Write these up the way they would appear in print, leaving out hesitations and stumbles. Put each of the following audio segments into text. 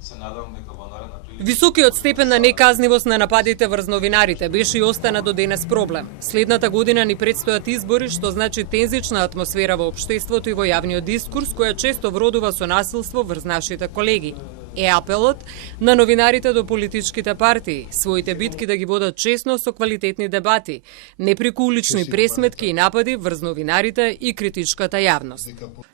Се надевам дека во наредна прилика Високиот степен на неказнивост на нападите врз новинарите беше и остана до денес проблем. Следната година ни предстојат избори, што значи тензична атмосфера во општеството и во јавниот дискурс, која често вродува со насилство врз нашите колеги. Е апелот на новинарите до политичките партии, своите битки да ги водат честно со квалитетни дебати, не преку улични пресметки и напади врз новинарите и критичката јавност.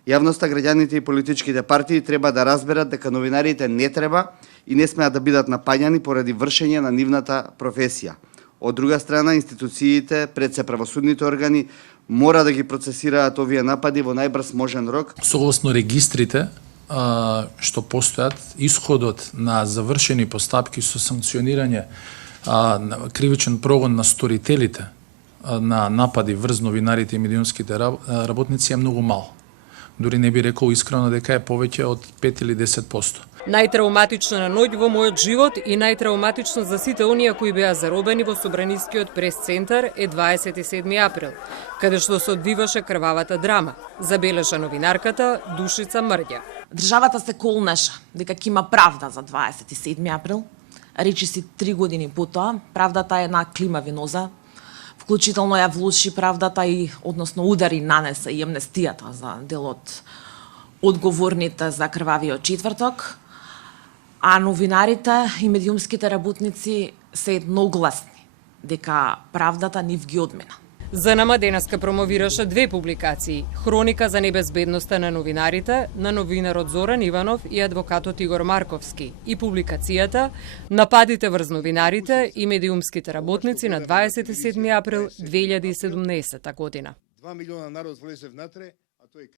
Јавноста, граѓаните и политичките партии треба да разберат дека новинарите не треба и не смеат да бидат напаѓани поради вршење на нивната професија. Од друга страна, институциите, пред се правосудните органи, мора да ги процесираат овие напади во најбрз можен рок. Согласно регистрите што постојат, исходот на завршени постапки со санкционирање на кривичен прогон на сторителите на напади врз новинарите и медиумските работници е многу мал. Дури не би рекол искрено дека е повеќе од 5 или 10%. Најтрауматична ноќ во мојот живот и најтрауматично за сите оние кои беа заробени во Собранискиот прес-центар е 27 април, каде што се одвиваше крвавата драма, забележа новинарката Душица Мрѓа. Државата се колнеше дека ќе има правда за 27 април. Речи си 3 години потоа, правдата е една климави ноза, вклучително ја влуши правдата и односно удари нанесе и амнестијата за дел од одговорните за крвавиот четврток, а новинарите и медиумските работници се едногласни дека правдата нив ги одмина. ЗНМ денеска промовираше две публикации: Хроника за небезбедноста на новинарите на новинарот Зоран Иванов и адвокатот Игор Марковски и публикацијата Нападите врз новинарите и медиумските работници на 27 април 2017 година. 2 милиона народ влезе внатре.